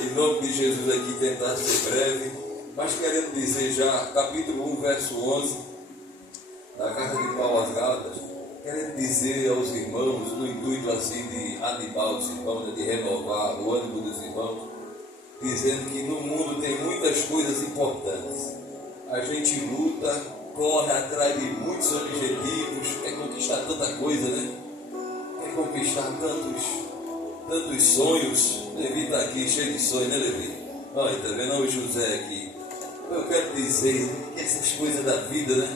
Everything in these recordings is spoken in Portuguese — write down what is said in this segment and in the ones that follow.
em nome de Jesus aqui tentar ser breve, mas querendo dizer já, capítulo 1, verso 11, da carta de Paulo às Gálatas, querendo dizer aos irmãos, no intuito assim de animar os irmãos, de renovar o ânimo dos irmãos, dizendo que no mundo tem muitas coisas importantes. A gente luta, corre atrás de muitos objetivos, quer conquistar tanta coisa, né? Quer conquistar tantos sonhos. Levi está aqui cheio de sonhos, né, Levi? Olha, tá vendo o José aqui? Eu quero dizer que essas coisas da vida, né?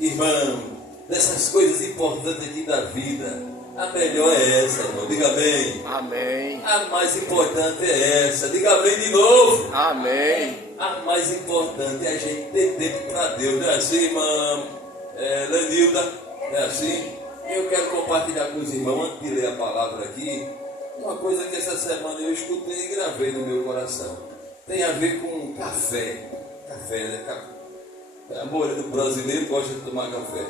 Irmão, dessas coisas importantes aqui da vida, a melhor é essa, irmão. Diga amém. Amém. A mais importante é essa. Diga amém de novo. Amém. A mais importante é a gente ter tempo para Deus. Não é assim, irmã Lenilda? Não é assim? Eu quero compartilhar com os irmãos, antes de ler a palavra aqui, uma coisa que essa semana eu escutei e gravei no meu coração. Tem a ver com café. Café, né? A maioria do brasileiro gosta de tomar café.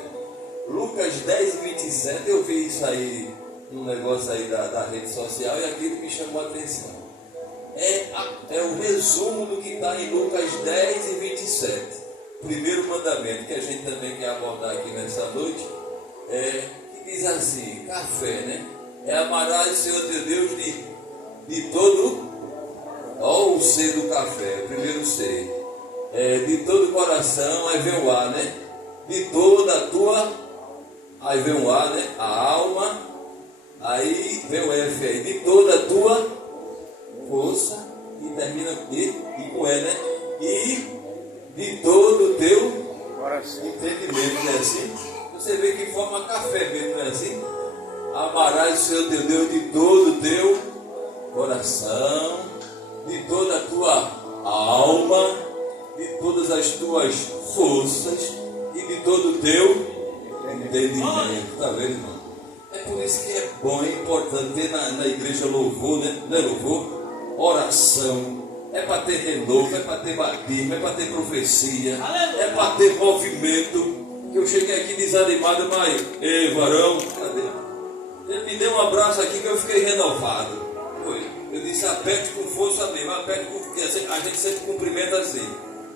Lucas 10, 27, eu vi isso aí, um negócio aí da rede social, e aquilo me chamou a atenção. É o resumo do que está em Lucas 10 e 27. Primeiro mandamento, que a gente também quer abordar aqui nessa noite, que diz assim, café, né? Amarás o Senhor teu Deus de todo, ó o C do café, o primeiro C. De todo o coração, aí vem o A, né? De toda a tua, aí vem o A, né? A alma, aí vem o F aí, de toda a tua força, e termina aqui, e com E, né? E de todo o teu entendimento, não é assim? Você vê que forma café mesmo, não é assim? Amarás o Senhor teu Deus de todo o teu coração, de toda a tua alma, de todas as tuas forças e de todo o teu entendimento. Está vendo, irmão? É por isso que é bom, é importante ter na igreja louvor, né? Não é louvor? Oração. É para ter renovo, é para ter batismo, é para ter profecia, é para ter movimento. Que eu cheguei aqui desanimado, mas, ei, varão, cadê? Ele me deu um abraço aqui que eu fiquei renovado. Foi. Eu disse, aperte com força mesmo, aperte com força. A gente sempre cumprimenta assim.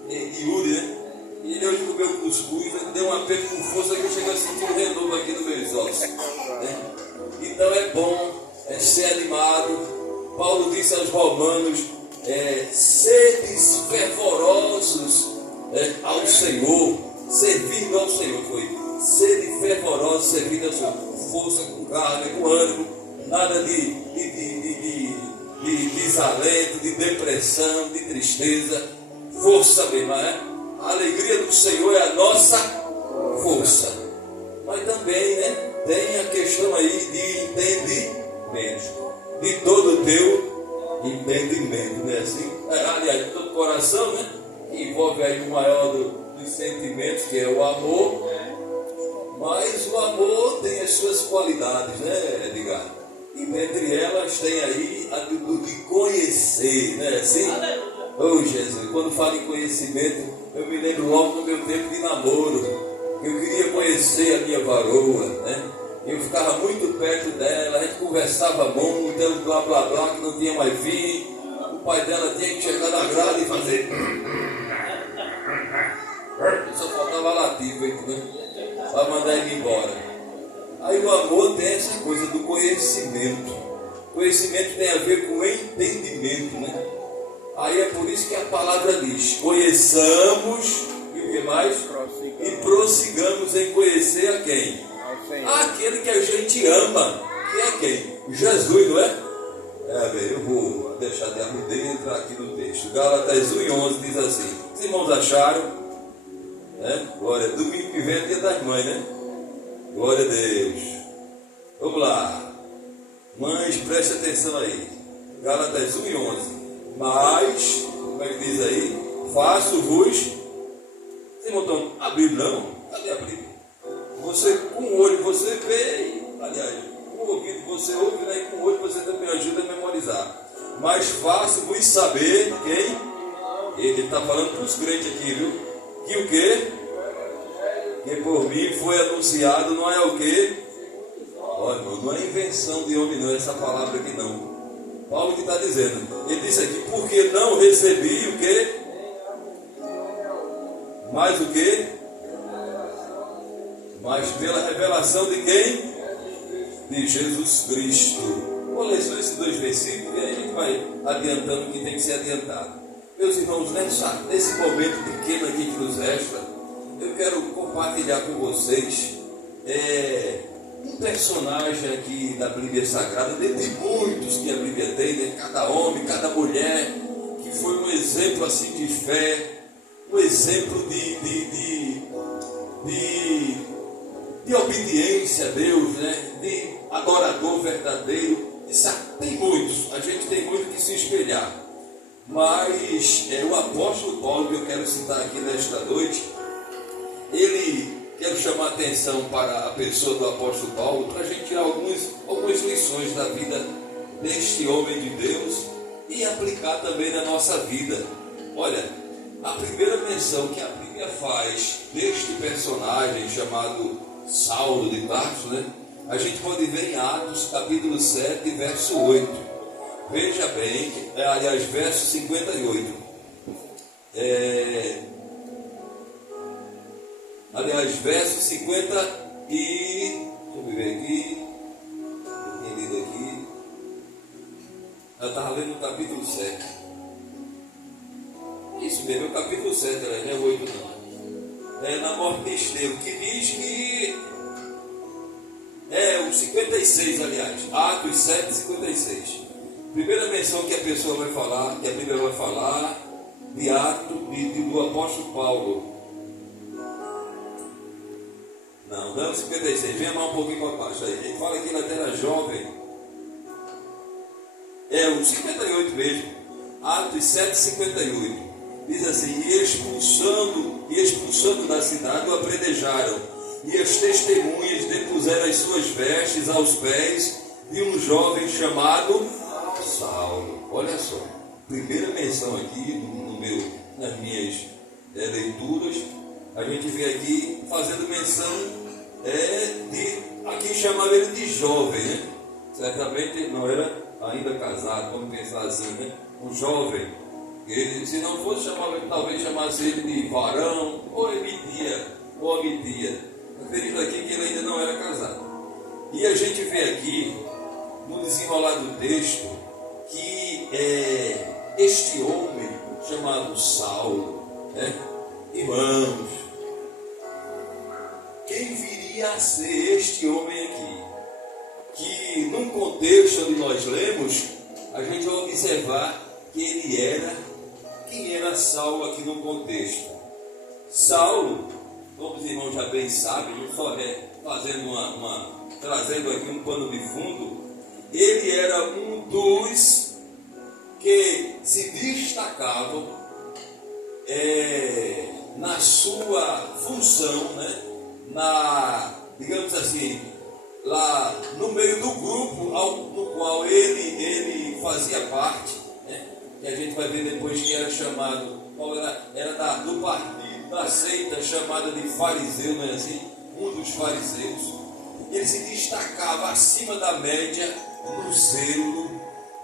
Yuri, né? E ele hoje comeu cuscuz, ele deu um aperto com força que eu cheguei a sentir um renovo aqui nos meus ossos. Né? Então é bom ser animado. Paulo disse aos romanos, sedes fervorosos ao Senhor, servindo ao Senhor, foi. Sede fervorosos, servindo ao Senhor, com força, com garra, com ânimo, nada de desalento, de depressão, de tristeza. Força mesmo, a alegria do Senhor é a nossa força. Mas também, né, tem a questão aí de entendimento, de todo o teu entendimento, né, assim? Aliás, de todo o coração, né, que envolve aí o maior dos sentimentos, que é o amor. Mas o amor tem as suas qualidades, né, Edgar? E dentre elas tem aí a do de conhecer, né, assim? Oh, Jesus, quando falo em conhecimento, eu me lembro logo do meu tempo de namoro. Eu queria conhecer a minha varoa, né? Eu ficava muito perto dela, a gente conversava muito, dando blá blá blá, que não tinha mais fim. O pai dela tinha que chegar na grade e fazer. Só faltava latir, né? Para mandar ele embora. Aí o amor tem essa coisa do conhecimento. Conhecimento tem a ver com entendimento, né? Aí é por isso que a palavra diz, conheçamos, e o que mais? E prossigamos em conhecer a quem? Aquele que a gente ama, que é quem? Jesus, não é? Eu vou deixar de arrudear e entrar aqui no texto. Gálatas 1 e 11 diz assim, os irmãos acharam, né? Glória, domingo que vem é dia das mães, né? Glória a Deus. Vamos lá. Mães, preste atenção aí. Gálatas 1 e 11. Mas, como é que diz aí? Faço-vos. Você botou a Bíblia, não? Cadê a Bíblia? Você, com o olho, você vê. Aliás, com o ouvido você ouve, né? E com o olho você também ajuda a memorizar. Mas faço-vos saber quem? Ele está falando para os crentes aqui, viu? Que o quê? Que por mim foi anunciado, não é o quê? Olha, irmão, não é invenção de homem, não, essa palavra aqui não. Paulo que está dizendo. Ele disse aqui, porque não recebi o quê? Mais o quê? Mas pela revelação de quem? De Jesus Cristo. Vou ler só esses 2 versículos e aí a gente vai adiantando o que tem que ser adiantado. Meus irmãos, nesse momento pequeno aqui que nos resta, eu quero compartilhar com vocês um personagem aqui da Bíblia Sagrada, dentre muitos que a Bíblia tem, né? Cada homem, cada mulher, que foi um exemplo assim de fé, um exemplo de obediência a Deus, né? De adorador verdadeiro. Tem muitos, a gente tem muito que se espelhar. Mas o apóstolo Paulo, que eu quero citar aqui nesta noite, quero chamar a atenção para a pessoa do apóstolo Paulo, para a gente tirar algumas lições da vida deste homem de Deus e aplicar também na nossa vida. Olha, a primeira menção que a Bíblia faz deste personagem chamado Saulo de Tarso, né? A gente pode ver em Atos capítulo 7, verso 8. Veja bem, aliás, verso 58. Aliás, verso 50 e... Deixa eu ver aqui. Eu tinha lido aqui. Eu estava lendo o capítulo 7. Isso mesmo, é o capítulo 7, não é o 8 não. Na morte de Estevão, que diz que... o 56, aliás. Atos 7, 56. Primeira menção que a pessoa vai falar, que a Bíblia vai falar, de Atos do apóstolo Paulo. Não, 56, venha mais um pouquinho para baixo aí. Ele fala que ele até era jovem. O 58 mesmo. Atos 7, 58. Diz assim: e expulsando da cidade o apredrejaram, e as testemunhas depuseram as suas vestes aos pés de um jovem chamado Saulo. Olha só, primeira menção aqui nas minhas leituras, a gente vê aqui fazendo menção aqui chamava ele de jovem, né? Certamente ele não era ainda casado, vamos pensar assim, né? Um jovem. Ele, se não fosse chamar, talvez chamasse ele de varão ou omitia. Acredito aqui que ele ainda não era casado. E a gente vê aqui no desenrolar do texto que este homem chamado Saulo, né? Irmãos, quem viria a ser este homem aqui? Que num contexto onde nós lemos, a gente vai observar que ele era. Quem era Saulo aqui no contexto? Saulo, como os irmãos já bem sabem, não só fazendo trazendo aqui um pano de fundo, ele era um dos que se destacavam na sua função, né? Digamos assim, lá no meio do grupo no qual ele fazia parte, né? Que a gente vai ver depois que era chamado, era do partido, da seita chamada de fariseu, não é assim? Um dos fariseus. Ele se destacava acima da média no zelo,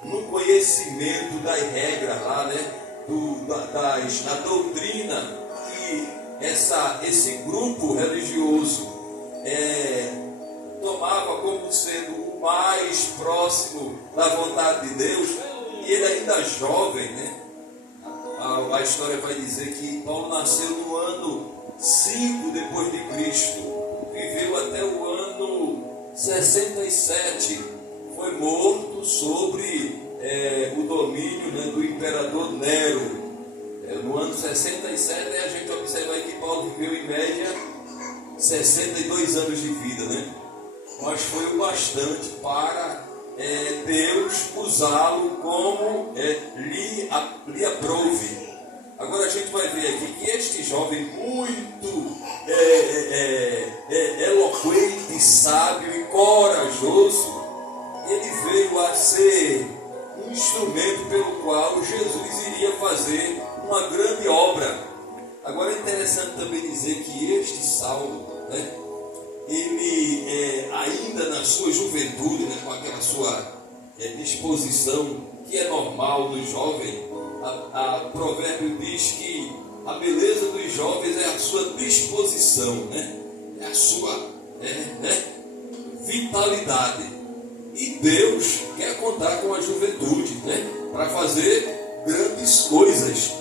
no conhecimento das regras lá, né? Da doutrina que esse grupo religioso tomava como sendo o mais próximo da vontade de Deus. E ele ainda jovem, né? A história vai dizer que Paulo nasceu no ano 5 depois de Cristo, viveu até o ano 67, foi morto sobre o domínio, né, do imperador Nero. No ano 67, a gente observa aí que Paulo viveu em média 62 anos de vida, né? Mas foi o bastante para Deus usá-lo como lhe aprouve. Agora a gente vai ver aqui que este jovem muito eloquente, sábio e corajoso, ele veio a ser um instrumento pelo qual Jesus iria fazer uma grande obra. Agora é interessante também dizer que este Saulo, né, ele ainda na sua juventude, né, com aquela sua disposição que é normal do jovem. A provérbio diz que a beleza dos jovens é a sua disposição, né? É a sua vitalidade. E Deus quer contar com a juventude, né? Para fazer grandes coisas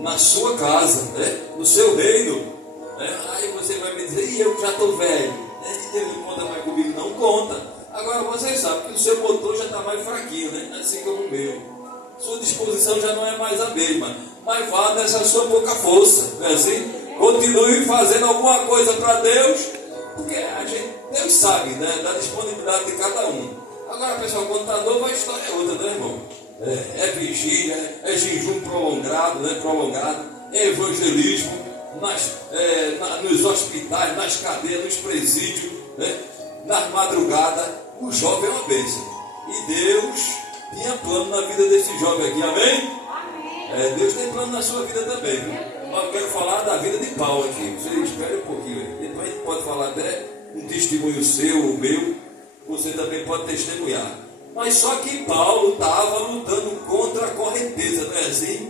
na sua casa, né? No seu reino. Né? Aí você vai me dizer, e eu já estou velho, né? Deus não conta mais comigo, não conta. Agora vocês sabem que o seu motor já está mais fraquinho, né? Assim como o meu. Sua disposição já não é mais a mesma. Mas vá nessa sua pouca força, não é assim? Continue fazendo alguma coisa para Deus, porque Deus sabe, né, da disponibilidade de cada um. Agora, pessoal, quando está novo, a história é outra, né, irmão? É vigília, é jejum prolongado, né, é evangelismo nos hospitais, nas cadeias, nos presídios, né, nas madrugadas. O jovem é uma bênção. E Deus tinha plano na vida desse jovem aqui, amém? Deus tem plano na sua vida também, viu? Mas eu quero falar da vida de Paulo aqui. Você espere um pouquinho. Depois a gente pode falar até um testemunho seu, o meu. Você também pode testemunhar. Mas só que Paulo estava lutando contra a correnteza, não é assim?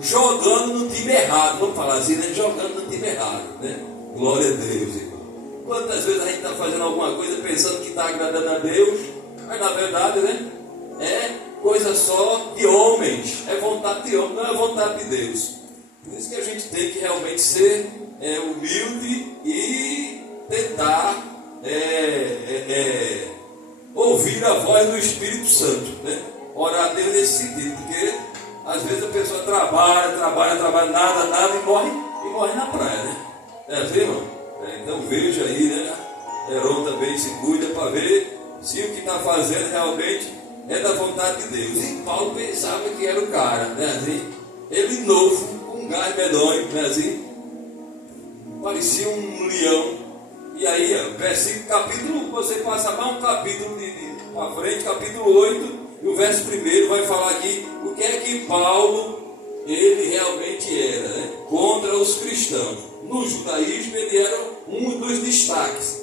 Jogando no time errado. Vamos falar assim, né? Jogando no time errado, né? Glória a Deus, irmão. Quantas vezes a gente está fazendo alguma coisa pensando que está agradando a Deus, mas na verdade, né? É coisa só de homens, é vontade de homem, não é vontade de Deus. Por isso que a gente tem que realmente ser humilde e tentar ouvir a voz do Espírito Santo, né? Orar a Deus nesse sentido, porque às vezes a pessoa trabalha, nada e morre na praia, né? É assim, irmão? Então veja aí, né? Heron também se cuida para ver se o que está fazendo realmente é da vontade de Deus. E Paulo pensava que era o cara, né? Assim, ele novo, com um gás medonho, né? Assim, parecia um leão. E aí, versículo, capítulo, você passa mais um capítulo para frente, capítulo 8, e o verso 1 vai falar aqui o que é que Paulo, ele realmente era, né? Contra os cristãos. No judaísmo, ele era um dos destaques.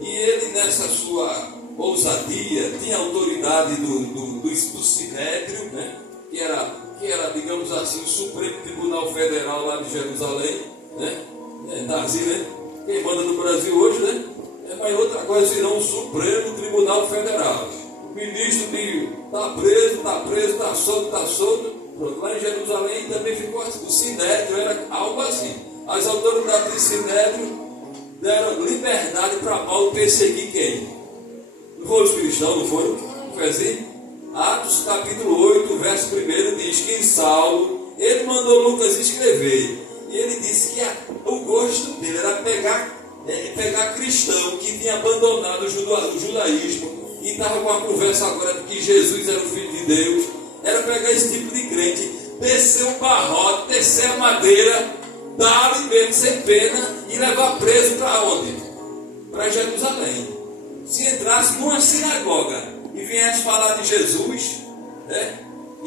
E ele, nessa sua ousadia, tinha autoridade do Sinédrio, né? que era, digamos assim, o Supremo Tribunal Federal lá de Jerusalém, né? Né? Quem manda no Brasil hoje, né? É mais outra coisa senão o Supremo Tribunal Federal. O ministro está preso, está solto. Pronto, lá em Jerusalém também ficou assim. O Sinédrio era algo assim. As autoridades do Sinédrio deram liberdade para Paulo perseguir quem? Não foram os cristãos, não foram? Não foi assim? Atos capítulo 8, verso 1 diz que em Saulo, ele mandou Lucas escrever. E ele disse que o gosto dele era pegar cristão que tinha abandonado o judaísmo e estava com a conversa agora de que Jesus era o Filho de Deus. Era pegar esse tipo de crente, descer o barrote, descer a madeira, dar-lhe mesmo sem pena e levar preso para onde? Para Jerusalém. Se entrasse numa sinagoga e viesse falar de Jesus, né?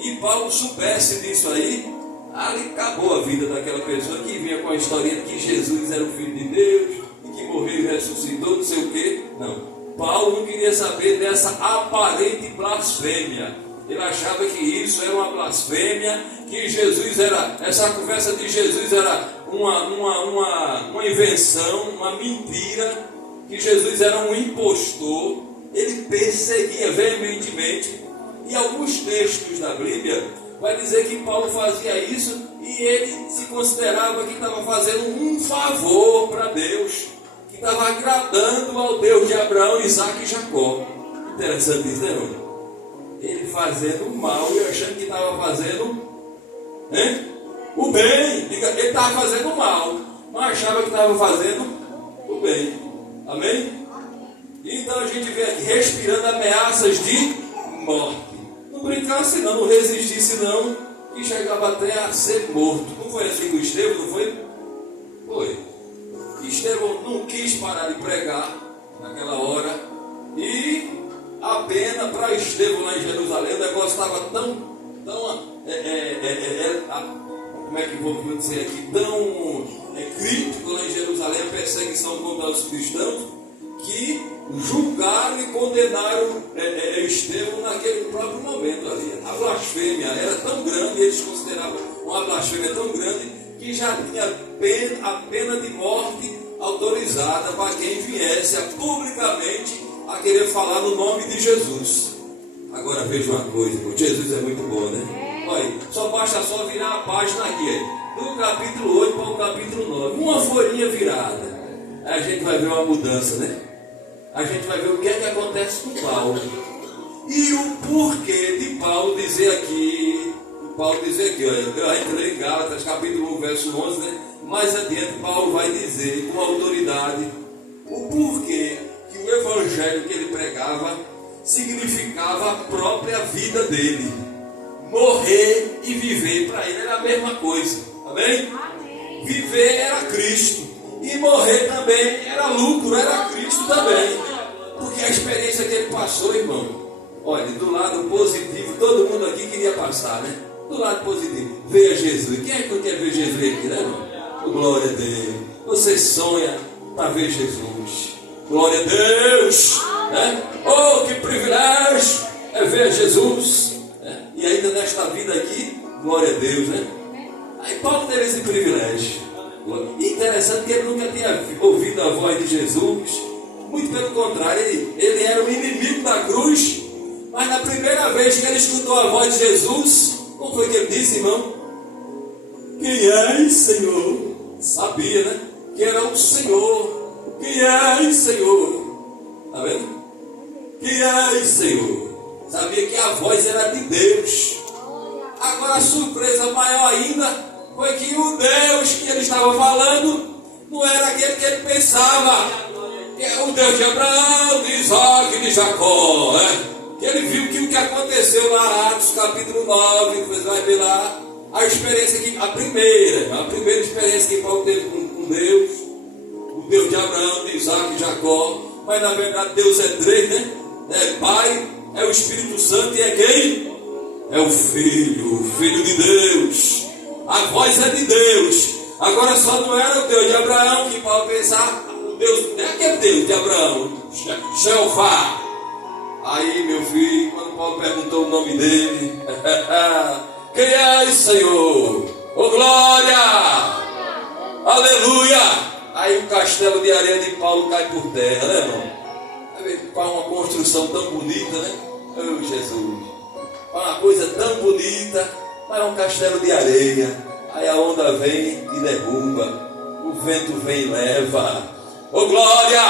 E Paulo soubesse disso aí, ali acabou a vida daquela pessoa que vinha com a historinha de que Jesus era o Filho de Deus e que morreu e ressuscitou, não sei o quê. Não, Paulo não queria saber dessa aparente blasfêmia. Ele achava que isso era uma blasfêmia, que Jesus era, essa conversa de Jesus era uma invenção, uma mentira, que Jesus era um impostor. Ele perseguia veementemente. E alguns textos da Bíblia vai dizer que Paulo fazia isso e ele se considerava que estava fazendo um favor para Deus, que estava agradando ao Deus de Abraão, Isaac e Jacó. Interessante isso, né, irmão? Ele fazendo o mal e achando que estava fazendo o bem. Ele estava fazendo o mal, mas achava que estava fazendo o bem. Amém? Então a gente vê aqui respirando ameaças de morte. Não brincasse não, não resistisse não, que chegava até a ser morto. Não foi assim com Estevão, não foi? Foi. Estevão não quis parar de pregar naquela hora e a pena para Estevão lá em Jerusalém, o negócio estava tão como é que vou dizer aqui, tão crítico lá em Jerusalém, a perseguição contra os cristãos, que julgaram e condenaram Estevão naquele próprio momento ali. A blasfêmia era tão grande, eles consideravam uma blasfêmia tão grande, que já tinha a pena de morte autorizada para quem viesse publicamente a querer falar no nome de Jesus. Agora veja uma coisa, Jesus é muito bom, né? Olha, só basta só virar a página aqui, do capítulo 8 para o capítulo 9, uma folhinha virada, aí a gente vai ver uma mudança, né? A gente vai ver o que é que acontece com Paulo e o porquê de Paulo dizer aqui, olha, eu entrei em Gálatas capítulo 1, verso 11, né? Mais adiante Paulo vai dizer com autoridade o porquê que o evangelho que ele pregava significava a própria vida dele. Morrer e viver para ele era a mesma coisa, amém? Viver era Cristo e morrer também era lucro, era Cristo também, porque a experiência que ele passou, irmão, olha, do lado positivo, todo mundo aqui queria passar, né? Do lado positivo, veja Jesus. Quem é que quer ver Jesus aqui, né, irmão? Oh, glória a Deus. Você sonha para ver Jesus. Glória a Deus, né? Oh, que privilégio é ver Jesus, né? E ainda nesta vida aqui, glória a Deus, né? Aí Paulo teve esse privilégio. E interessante que ele nunca tinha ouvido a voz de Jesus. Muito pelo contrário, ele era o inimigo da cruz. Mas na primeira vez que ele escutou a voz de Jesus, como foi que ele disse, irmão? Quem és, Senhor? Sabia, né? Que era o Senhor. Quem és, Senhor? Está vendo? Quem és, Senhor? Sabia que a voz era de Deus. Agora a surpresa maior ainda foi que o Deus que ele estava falando não era aquele que ele pensava, que é o Deus de Abraão, de Isaac e de Jacó, né? Que ele viu que o que aconteceu lá, Atos capítulo 9, depois vai ver lá, a experiência que, a primeira experiência que Paulo teve com Deus, o Deus de Abraão, de Isaac e Jacó, mas na verdade Deus é três, né? É Pai, é o Espírito Santo e é quem? É o Filho de Deus. A voz é de Deus. Agora só não era o Deus de Abraão que Paulo pensava, o Deus, não é aquele Deus de Abraão, Jeová. Aí, meu filho, quando Paulo perguntou o nome dele, quem és, Senhor? Oh, glória! Aleluia! Aí o castelo de areia de Paulo cai por terra, né, irmão? Para uma construção tão bonita, né? Oh, Jesus! Para uma coisa tão bonita, mas é um castelo de areia. Aí a onda vem e derruba, o vento vem e leva. Oh, glória!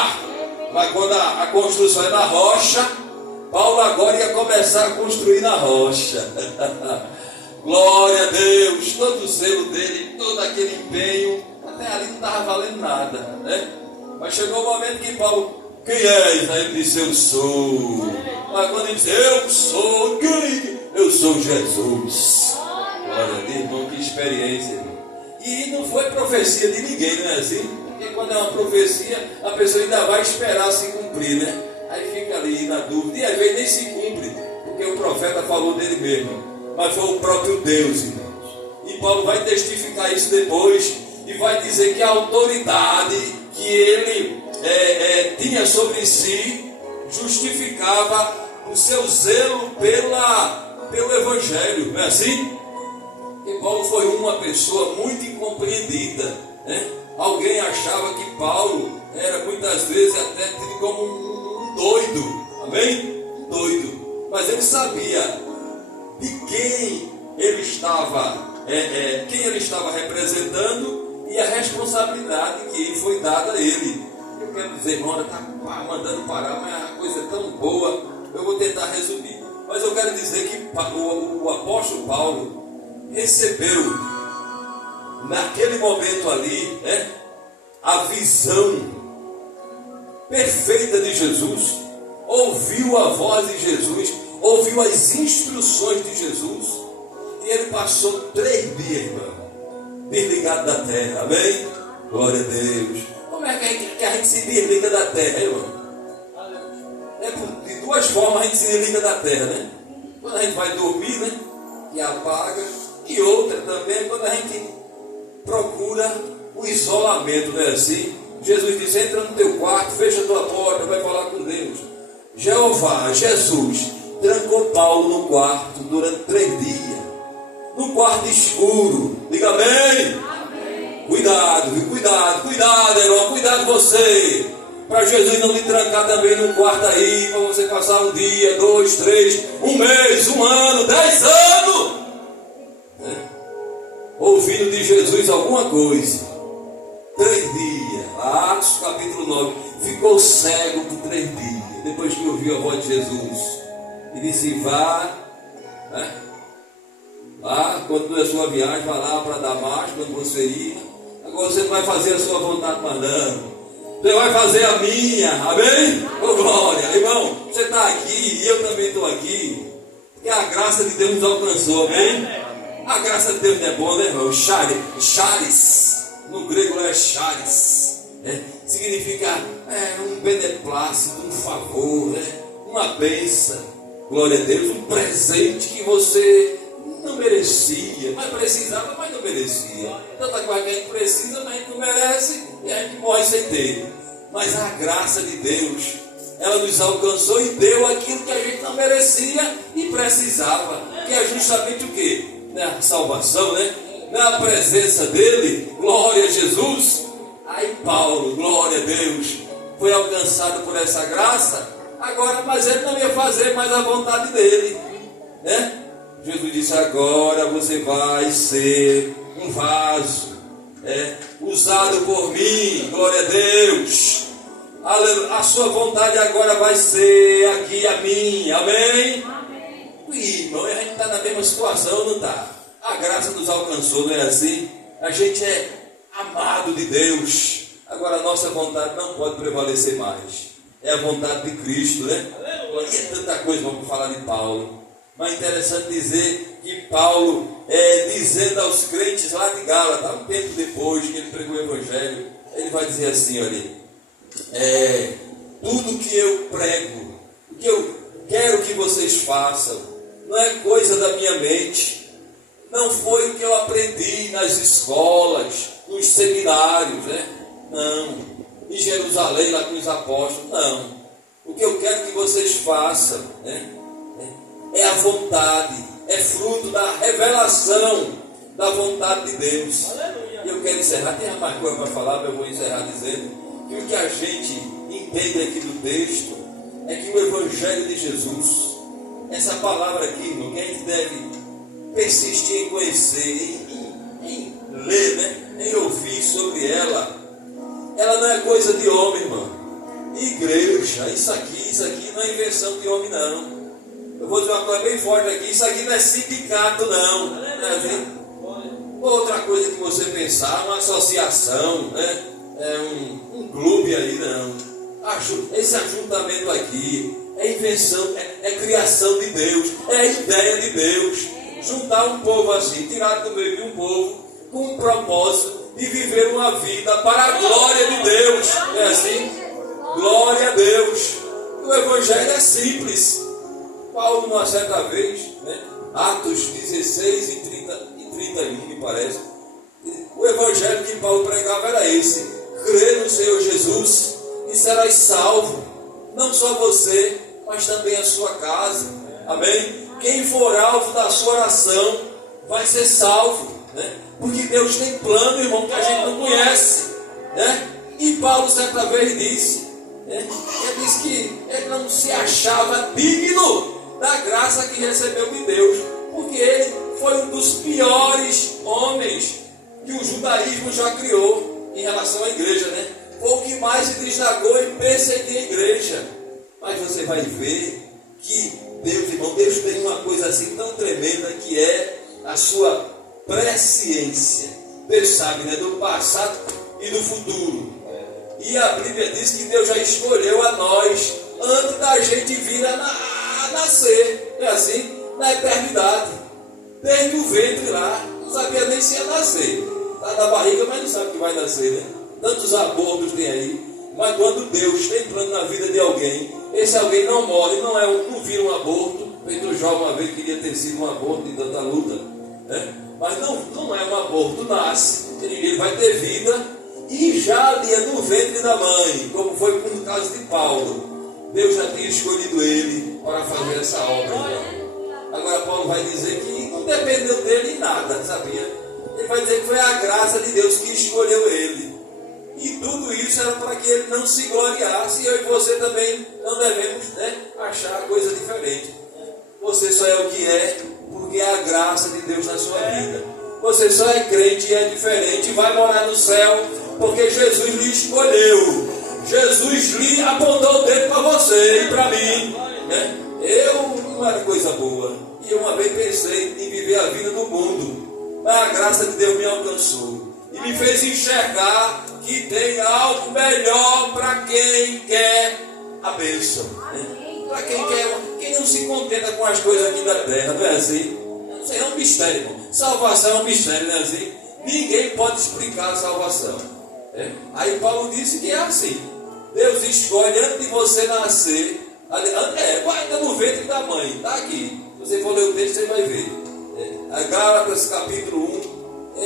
Mas quando a construção é na rocha, Paulo agora ia começar a construir na rocha. Glória a Deus, todo o zelo dele, todo aquele empenho, até ali não estava valendo nada, né? Mas chegou o momento que Paulo, quem és? Aí ele disse, eu sou. Mas quando ele disse, eu sou, quem? Eu sou Jesus. Glória a Deus, irmão, que experiência, irmão. E não foi profecia de ninguém, não é assim? Porque quando é uma profecia, a pessoa ainda vai esperar se cumprir, né? Aí fica ali na dúvida, e às vezes nem se cumpre, porque o profeta falou dele mesmo, mas foi o próprio Deus, irmãos. E Paulo vai testificar isso depois, e vai dizer que a autoridade que ele tinha sobre si, justificava o seu zelo pelo Evangelho, não é assim? E Paulo foi uma pessoa muito incompreendida, né? Alguém achava que Paulo era muitas vezes até tido como um doido, amém? Doido, mas ele sabia de quem ele estava, quem ele estava representando e a responsabilidade que foi dada a ele. Eu quero dizer, irmão, está mandando parar, mas a coisa é tão boa, eu vou tentar resumir. Mas eu quero dizer que o apóstolo Paulo recebeu, naquele momento ali, né, a visão perfeita de Jesus, ouviu a voz de Jesus, ouviu as instruções de Jesus, e ele passou 3 dias, irmão, desligado da terra, amém? Glória a Deus. Como é que a gente se desliga da terra, irmão? De 2 formas a gente se desliga da terra, né? Quando a gente vai dormir, né, e apaga, e outra também quando a gente procura o isolamento, não é assim? Jesus disse: entra no teu quarto, fecha a tua porta, vai falar com Deus. Jeová, Jesus, trancou Paulo no quarto durante 3 dias, no quarto escuro. Diga amém. Amém. Cuidado, irmão, cuidado você, para Jesus não lhe trancar também no quarto aí, para você passar 1 dia, 2, 3, 1 mês, 1 ano, 10 anos, ouvindo de Jesus alguma coisa. 3 dias, Atos capítulo 9, ficou cego por 3 dias, depois que ouviu a voz de Jesus, e disse: vá, quando é sua viagem, vá lá para Damasco, quando você ir, agora você não vai fazer a sua vontade mais não, você vai fazer a minha, amém? Ô glória, irmão, você está aqui e eu também estou aqui, porque a graça de Deus nos alcançou, amém? A graça de Deus não é boa, né, irmão? Charis, no grego é charis, significa um beneplácito, um favor, uma bênção, glória a Deus, um presente que você não merecia, mas precisava, mas não merecia. Tanta coisa que a gente precisa, mas a gente não merece e a gente morre sem ter. Mas a graça de Deus, ela nos alcançou e deu aquilo que a gente não merecia e precisava, que é justamente o quê? A salvação, na presença dele, glória a Jesus. Aí Paulo, glória a Deus, foi alcançado por essa graça. Agora, mas ele não ia fazer mais a vontade dele, Jesus disse: agora você vai ser um vaso, usado por mim, glória a Deus. A sua vontade agora vai ser aqui a minha, amém? Amém. Irmão, a gente está na mesma situação, não está? A graça nos alcançou, não é assim? A gente é amado de Deus. Agora a nossa vontade não pode prevalecer mais. É a vontade de Cristo, né? E é tanta coisa, vamos falar de Paulo. Mas é interessante dizer que Paulo, dizendo aos crentes lá de Gálatas, um tempo depois que ele pregou o Evangelho, ele vai dizer assim, olha, tudo que eu prego, o que eu quero que vocês façam, não é coisa da minha mente, não foi o que eu aprendi nas escolas, nos seminários, não, em Jerusalém, lá com os apóstolos, não. O que eu quero que vocês façam, é a vontade, é fruto da revelação da vontade de Deus. E eu quero encerrar, tem mais coisa para falar, mas eu vou encerrar dizendo que o que a gente entende aqui do texto é que o Evangelho de Jesus, essa palavra aqui, irmão, que a gente deve persistir em conhecer, em ler, em ouvir sobre ela não é coisa de homem, irmão. Igreja, isso aqui não é invenção de homem, não. Eu vou dizer uma coisa bem forte aqui: isso aqui não é sindicato, não. Outra coisa que você pensar, uma associação, um clube aí, não. Esse ajuntamento aqui é invenção, é criação de Deus, é ideia de Deus. Juntar um povo assim, tirar do meio de um povo, com um propósito de viver uma vida para a glória de Deus. É assim? Glória a Deus. O Evangelho é simples. Paulo, uma certa vez, Atos 16 e 31, me parece, o Evangelho que Paulo pregava era esse: crê no Senhor Jesus e serás salvo, não só você, mas também a sua casa, amém? Quem for alvo da sua oração vai ser salvo, porque Deus tem plano, irmão, que a gente não conhece, E Paulo certa vez disse, ele disse que ele não se achava digno da graça que recebeu de Deus, porque ele foi um dos piores homens que o judaísmo já criou em relação à igreja, Foi o que mais se destacou em perseguir a igreja. Mas você vai ver que Deus, irmão, Deus tem uma coisa assim tão tremenda, que é a sua presciência. Deus sabe, do passado e do futuro. E a Bíblia diz que Deus já escolheu a nós antes da gente vir a nascer. É assim? Na eternidade. Desde o ventre lá. Não sabia nem se ia nascer. Está na barriga, mas não sabe que vai nascer, Tantos abortos tem aí. Mas quando Deus tem plano na vida de alguém, esse alguém não morre, não vira um aborto. Feito o Jó uma vez queria ter sido um aborto de tanta luta. Mas não é um aborto, nasce. Ele vai ter vida E já ali no ventre da mãe, como foi no caso de Paulo, Deus já tinha escolhido ele para fazer essa obra. Então. Agora Paulo vai dizer que não dependeu dele em nada, sabia? Ele vai dizer que foi a graça de Deus que escolheu ele. E tudo isso era para que ele não se gloriasse. E eu e você também não devemos, achar coisa diferente. Você só é o que é porque é a graça de Deus na sua vida. Você só é crente e é diferente e vai morar no céu porque Jesus lhe escolheu. Jesus lhe apontou o dedo para você e para mim. Eu não era coisa boa. E eu uma vez pensei em viver a vida do mundo. Mas a graça de Deus me alcançou. E me fez enxergar que tem algo melhor para quem quer a bênção. Para quem não se contenta com as coisas aqui da terra, não é assim? Isso é um mistério, irmão. Salvação é um mistério, não é assim? Ninguém pode explicar a salvação. Aí Paulo disse que é assim. Deus escolhe antes de você nascer, ainda no ventre da mãe, está aqui. Se você for ler o texto, você vai ver. Gálatas capítulo 1,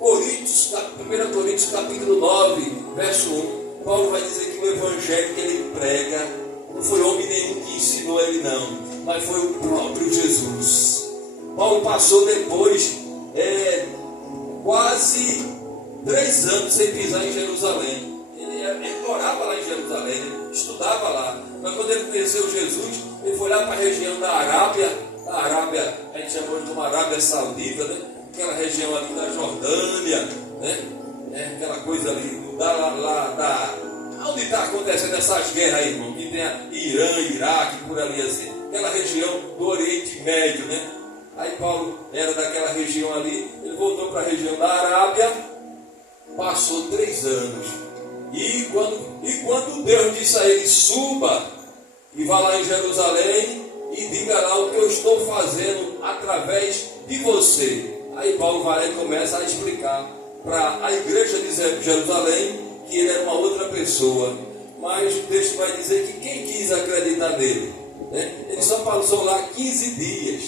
Coríntios, 1 Coríntios capítulo 9, verso 1. Paulo vai dizer que o evangelho que ele prega não foi homem nenhum que ensinou ele não, mas foi o próprio Jesus. Paulo passou depois quase 3 anos sem pisar em Jerusalém. Ele morava lá em Jerusalém, estudava lá, mas quando ele conheceu Jesus, ele foi lá para a região da Arábia. A Arábia, a gente chama de uma Arábia Saudita, aquela região ali da Jordânia, aquela coisa ali, onde está acontecendo essas guerras aí, irmão, que tem a Irã, Iraque, por ali assim, aquela região do Oriente Médio, Aí Paulo era daquela região ali, ele voltou para a região da Arábia, passou 3 anos, e quando Deus disse a ele, suba e vá lá em Jerusalém, e diga lá o que eu estou fazendo através de você. Aí Paulo vai e começa a explicar para a igreja de Jerusalém que ele era uma outra pessoa. Mas o texto vai dizer que quem quis acreditar nele, ele só passou lá 15 dias.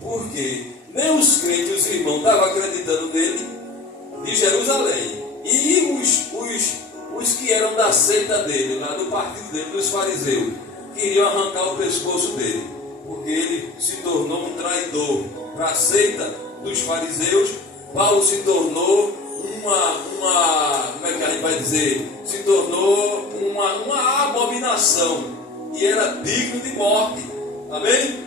Por quê? Nem os crentes, os irmãos, estavam acreditando nele de Jerusalém. E os que eram da seita dele, lá do partido dele, dos fariseus, queriam arrancar o pescoço dele, porque ele se tornou um traidor para a seita dos fariseus. Paulo se tornou como é que a gente vai dizer? Se tornou uma abominação e era digno de morte. Amém?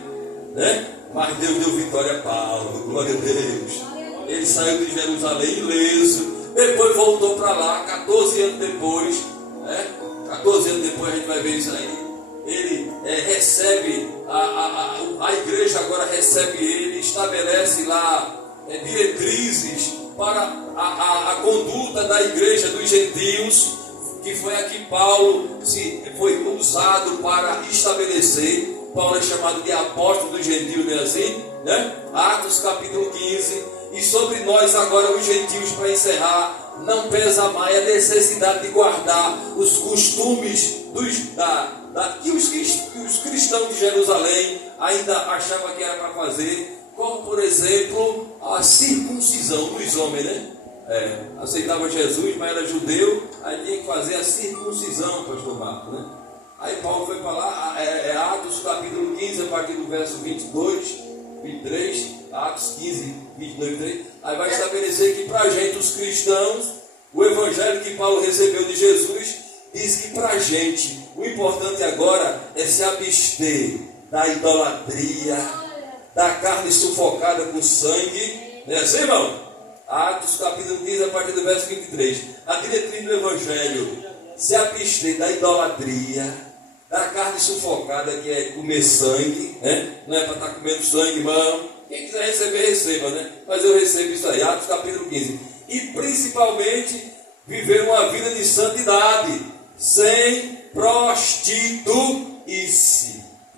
Mas Deus deu vitória a Paulo, glória a Deus. Ele saiu de Jerusalém ileso, depois voltou para lá, 14 anos depois, 14 anos depois a gente vai ver isso aí. Ele recebe, a igreja agora recebe ele, estabelece lá diretrizes para a conduta da igreja dos gentios, que foi a que Paulo foi usado para estabelecer. Paulo é chamado de apóstolo dos gentios, não é assim? Atos capítulo 15. E sobre nós agora os gentios, para encerrar, não pesa mais a necessidade de guardar os costumes que os cristãos de Jerusalém ainda achavam que era para fazer, como por exemplo a circuncisão dos homens, aceitava Jesus, mas era judeu, aí tinha que fazer a circuncisão, pastor Marcos, Aí Paulo foi para lá, Atos capítulo 15, a partir do verso 22, 23, Atos 15, 22, 23, aí vai estabelecer que para a gente, os cristãos, o evangelho que Paulo recebeu de Jesus, diz que para a gente, o importante agora é se abster da idolatria, da carne sufocada com sangue, não é assim, irmão? Atos capítulo 15, a partir do verso 23, a diretriz do evangelho: se abster da idolatria, da carne sufocada, que é comer sangue, não é para estar comendo sangue, irmão. Quem quiser receber, receba, mas eu recebo isso aí, Atos capítulo 15. E principalmente viver uma vida de santidade, sem prostituice.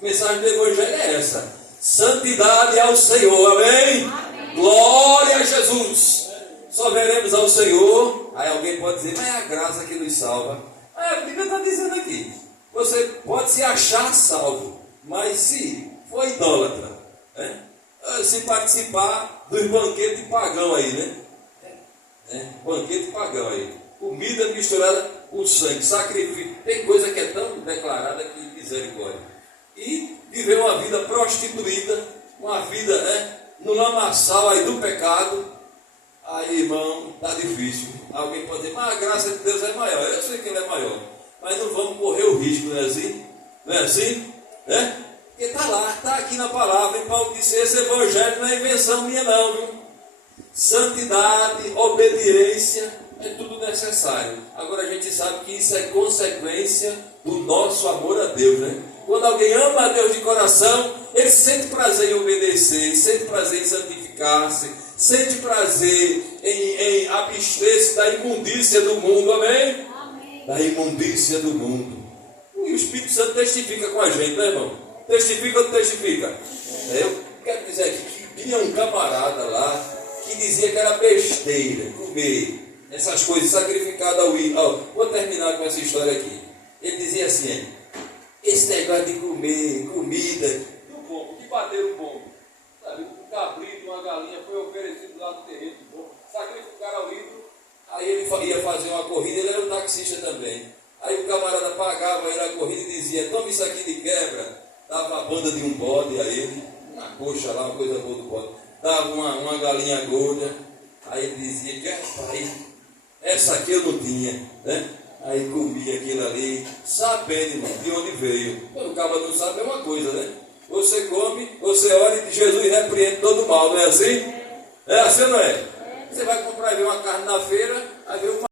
A mensagem do evangelho é essa: santidade ao Senhor, amém? Glória a Jesus. Só veremos ao Senhor. Aí alguém pode dizer, mas é a graça que nos salva. A Bíblia está dizendo aqui, você pode se achar salvo, mas se for idólatra, se participar dos banquetes pagãos aí, né? Banquete pagão aí. Comida misturada com sangue, sacrifício. Tem coisa que é tão declarada que misericórdia. E viver uma vida prostituída, uma vida, né, no lamaçal aí do pecado. Aí, irmão, está difícil. Alguém pode dizer, mas a graça de Deus é maior. Eu sei que ele é maior. Mas não vamos correr o risco, não é assim? Não é assim? Né? Porque está lá, está aqui na palavra. E Paulo disse, esse evangelho não é invenção minha não, viu? Santidade, obediência, é tudo necessário. Agora a gente sabe que isso é consequência do nosso amor a Deus, né? Quando alguém ama a Deus de coração, ele sente prazer em obedecer, sente prazer em santificar-se, sente prazer em abster-se da imundícia do mundo, amém? Amém? Da imundícia do mundo. E o Espírito Santo testifica com a gente, né, irmão? Testifica ou não testifica? Eu quero dizer aqui que tinha um camarada lá que dizia que era besteira comer essas coisas sacrificadas ao ídolo. Vou terminar com essa história aqui. Ele dizia assim, esse negócio de comer comida do pombo, que bateram o pombo, sabe? Um cabrito, uma galinha foi oferecido lá no terreiro do pombo, sacrificaram ao ídolo. Aí ele ia fazer uma corrida, ele era um taxista também. Aí o camarada pagava ele a corrida e dizia, toma isso aqui de quebra. Dava a banda de um bode a ele, uma coxa lá, uma coisa boa do bode. Dava uma galinha gorda. Aí ele dizia, que rapaz, essa aqui eu não tinha, né? Aí comia aquilo ali, sabendo, irmão, de onde veio. Quando o cara não sabe é uma coisa, né? Você come, você ora e Jesus repreende todo mal, não é assim? É assim ou não é? Você vai comprar e ver uma carne na feira, aí vê uma